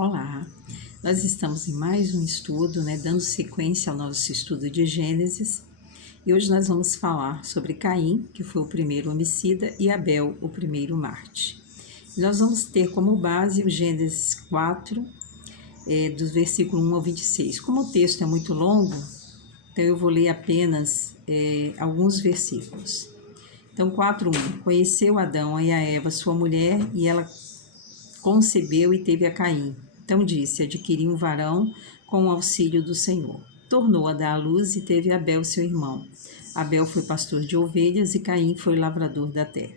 Olá, nós estamos em mais um estudo, dando sequência ao nosso estudo de Gênesis, e hoje nós vamos falar sobre Caim, que foi o primeiro homicida, e Abel, o primeiro Mártir. Nós vamos ter como base o Gênesis 4, do versículo 1 ao 26. Como o texto é muito longo, então eu vou ler apenas alguns versículos. Então, 4:1. Conheceu Adão e a Eva, sua mulher, e ela concebeu e teve a Caim. Então disse: adquiri um varão com o auxílio do Senhor. Tornou a dar à luz e teve Abel, seu irmão. Abel foi pastor de ovelhas e Caim foi lavrador da terra.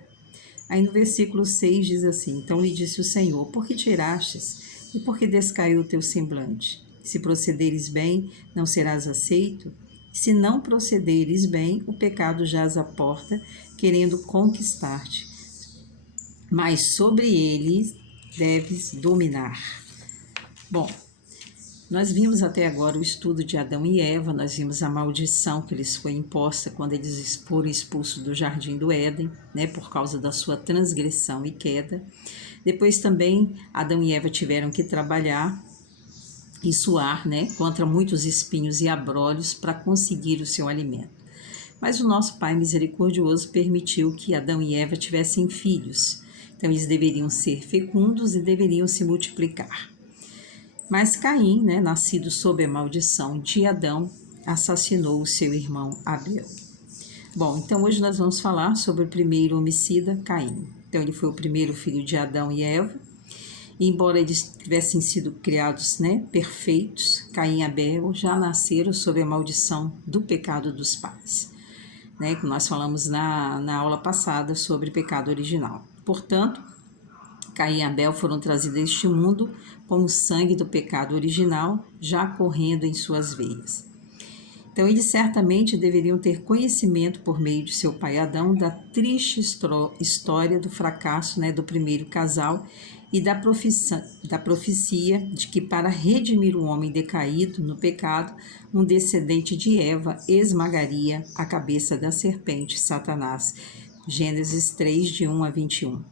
Aí no versículo 6 diz assim: então lhe disse o Senhor: por que te irastes e por que descaiu o teu semblante? Se procederes bem, não serás aceito. Se não procederes bem, o pecado jaz à porta, querendo conquistar-te. Mas sobre ele deves dominar. Bom, nós vimos até agora o estudo de Adão e Eva, nós vimos a maldição que lhes foi imposta quando eles foram expulsos do jardim do Éden, por causa da sua transgressão e queda. Depois também Adão e Eva tiveram que trabalhar e suar, contra muitos espinhos e abrolhos para conseguir o seu alimento. Mas o nosso Pai misericordioso permitiu que Adão e Eva tivessem filhos. Então eles deveriam ser fecundos e deveriam se multiplicar. Mas Caim, nascido sob a maldição de Adão, assassinou o seu irmão Abel. Bom, então hoje nós vamos falar sobre o primeiro homicida, Caim. Então ele foi o primeiro filho de Adão e Eva. E embora eles tivessem sido criados, perfeitos, Caim e Abel já nasceram sob a maldição do pecado dos pais. Que nós falamos na aula passada sobre pecado original. Portanto, Caim e Abel foram trazidos a este mundo com o sangue do pecado original já correndo em suas veias. Então, eles certamente deveriam ter conhecimento por meio de seu pai Adão da triste história do fracasso do primeiro casal e da profecia de que para redimir o homem decaído no pecado, um descendente de Eva esmagaria a cabeça da serpente, Satanás. Gênesis 3, de 1 a 21.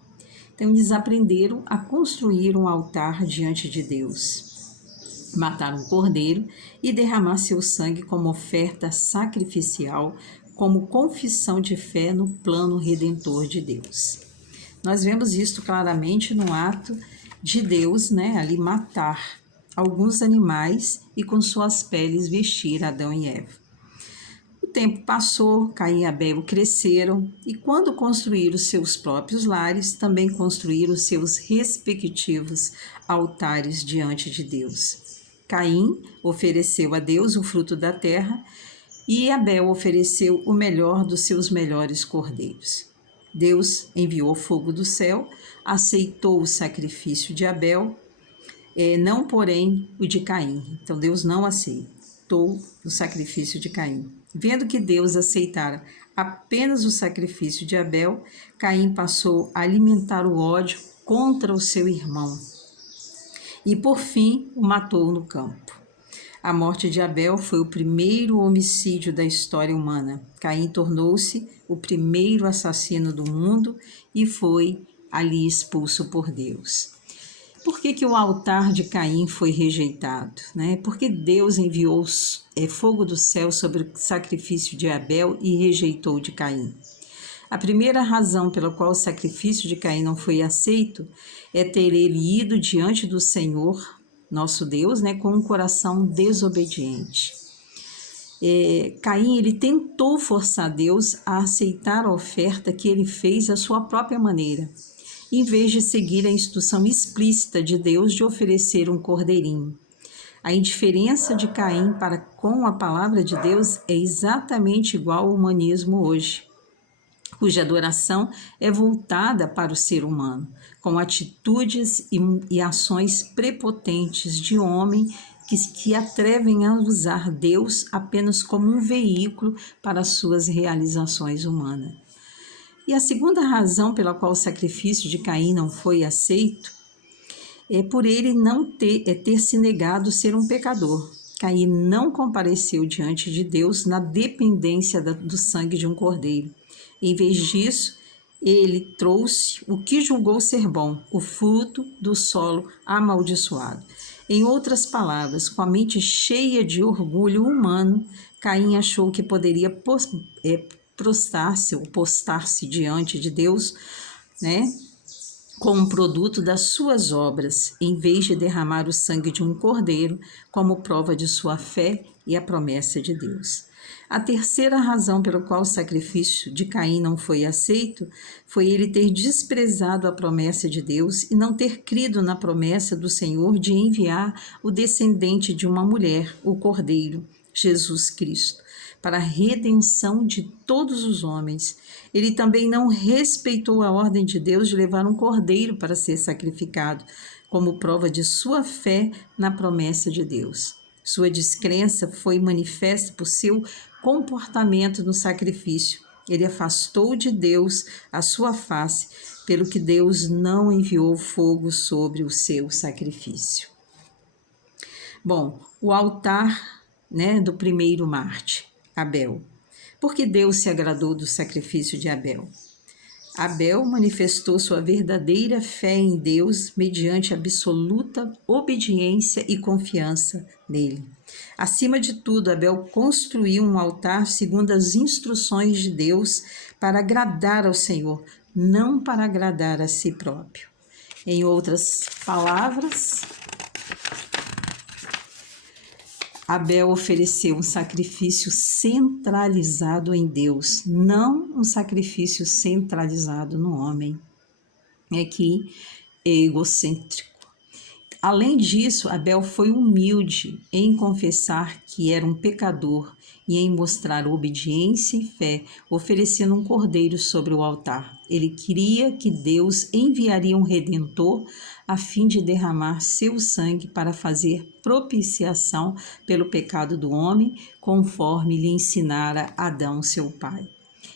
Então, eles aprenderam a construir um altar diante de Deus, matar um cordeiro e derramar seu sangue como oferta sacrificial, como confissão de fé no plano redentor de Deus. Nós vemos isso claramente no ato de Deus, ali matar alguns animais e com suas peles vestir Adão e Eva. O tempo passou, Caim e Abel cresceram e quando construíram seus próprios lares, também construíram seus respectivos altares diante de Deus. Caim ofereceu a Deus o fruto da terra e Abel ofereceu o melhor dos seus melhores cordeiros. Deus enviou fogo do céu, aceitou o sacrifício de Abel, não porém o de Caim. Então Deus não aceitou o sacrifício de Caim. Vendo que Deus aceitara apenas o sacrifício de Abel, Caim passou a alimentar o ódio contra o seu irmão e, por fim, o matou no campo. A morte de Abel foi o primeiro homicídio da história humana. Caim tornou-se o primeiro assassino do mundo e foi ali expulso por Deus. Por que o altar de Caim foi rejeitado? Porque Deus enviou fogo do céu sobre o sacrifício de Abel e rejeitou o de Caim. A primeira razão pela qual o sacrifício de Caim não foi aceito é ter ele ido diante do Senhor, nosso Deus, com um coração desobediente. Caim, ele tentou forçar Deus a aceitar a oferta que ele fez à sua própria maneira, em vez de seguir a instrução explícita de Deus de oferecer um cordeirinho. A indiferença de Caim para com a palavra de Deus é exatamente igual ao humanismo hoje, cuja adoração é voltada para o ser humano, com atitudes e ações prepotentes de homem que atrevem a usar Deus apenas como um veículo para suas realizações humanas. E a segunda razão pela qual o sacrifício de Caim não foi aceito é por ele não ter se negado ser um pecador. Caim não compareceu diante de Deus na dependência do sangue de um cordeiro. Em vez disso, ele trouxe o que julgou ser bom, o fruto do solo amaldiçoado. Em outras palavras, com a mente cheia de orgulho humano, Caim achou que poderia postar-se diante de Deus, né, como produto das suas obras, em vez de derramar o sangue de um cordeiro como prova de sua fé e a promessa de Deus. A terceira razão pela qual o sacrifício de Caim não foi aceito foi ele ter desprezado a promessa de Deus e não ter crido na promessa do Senhor de enviar o descendente de uma mulher, o Cordeiro, Jesus Cristo, para a redenção de todos os homens. Ele também não respeitou a ordem de Deus de levar um cordeiro para ser sacrificado, como prova de sua fé na promessa de Deus. Sua descrença foi manifesta por seu comportamento no sacrifício. Ele afastou de Deus a sua face, pelo que Deus não enviou fogo sobre o seu sacrifício. Bom, o altar, do primeiro Marte, Abel. Por que Deus se agradou do sacrifício de Abel? Abel manifestou sua verdadeira fé em Deus mediante absoluta obediência e confiança nele. Acima de tudo, Abel construiu um altar segundo as instruções de Deus para agradar ao Senhor, não para agradar a si próprio. Em outras palavras, Abel ofereceu um sacrifício centralizado em Deus, não um sacrifício centralizado no homem, que é egocêntrico. Além disso, Abel foi humilde em confessar que era um pecador e em mostrar obediência e fé, oferecendo um cordeiro sobre o altar. Ele queria que Deus enviaria um redentor a fim de derramar seu sangue para fazer propiciação pelo pecado do homem, conforme lhe ensinara Adão, seu pai.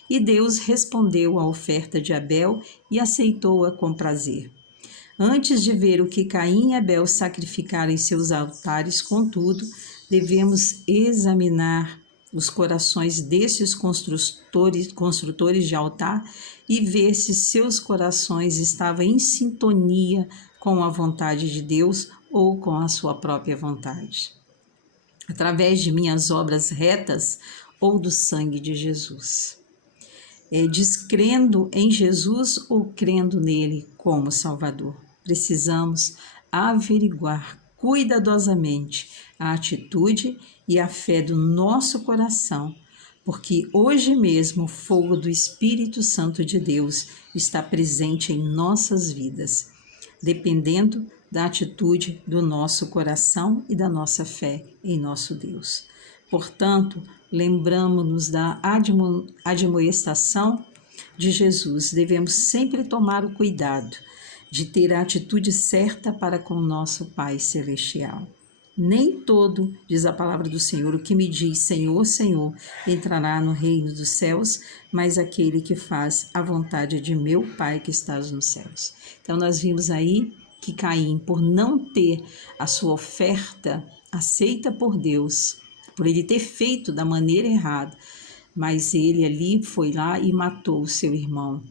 E Deus respondeu à oferta de Abel e aceitou-a com prazer. Antes de ver o que Caim e Abel sacrificaram em seus altares, contudo, devemos examinar os corações desses construtores de altar e ver se seus corações estavam em sintonia com a vontade de Deus ou com a sua própria vontade, através de minhas obras retas ou do sangue de Jesus. Descrendo em Jesus ou crendo nele como Salvador. Precisamos averiguar cuidadosamente a atitude e a fé do nosso coração, porque hoje mesmo o fogo do Espírito Santo de Deus está presente em nossas vidas, dependendo da atitude do nosso coração e da nossa fé em nosso Deus. Portanto, lembramos-nos da admoestação de Jesus. Devemos sempre tomar o cuidado de ter a atitude certa para com nosso Pai Celestial. Nem todo, diz a palavra do Senhor, o que me diz Senhor, Senhor, entrará no reino dos céus, mas aquele que faz a vontade de meu Pai que estás nos céus. Então nós vimos aí que Caim, por não ter a sua oferta aceita por Deus, por ele ter feito da maneira errada, mas ele ali foi lá e matou o seu irmão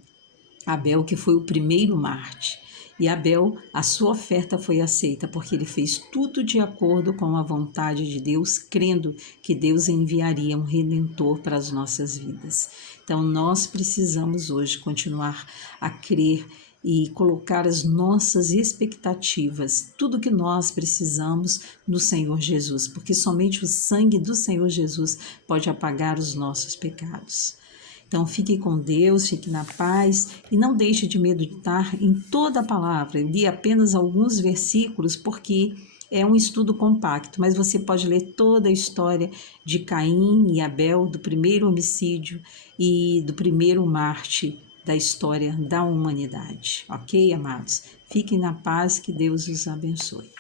Abel, que foi o primeiro Marte. E Abel, a sua oferta foi aceita, porque ele fez tudo de acordo com a vontade de Deus, crendo que Deus enviaria um redentor para as nossas vidas. Então, nós precisamos hoje continuar a crer e colocar as nossas expectativas, tudo que nós precisamos no Senhor Jesus, porque somente o sangue do Senhor Jesus pode apagar os nossos pecados. Então, fique com Deus, fique na paz e não deixe de meditar em toda a palavra. Eu li apenas alguns versículos porque é um estudo compacto, mas você pode ler toda a história de Caim e Abel, do primeiro homicídio e do primeiro Marte da história da humanidade. Ok, amados? Fiquem na paz, que Deus os abençoe.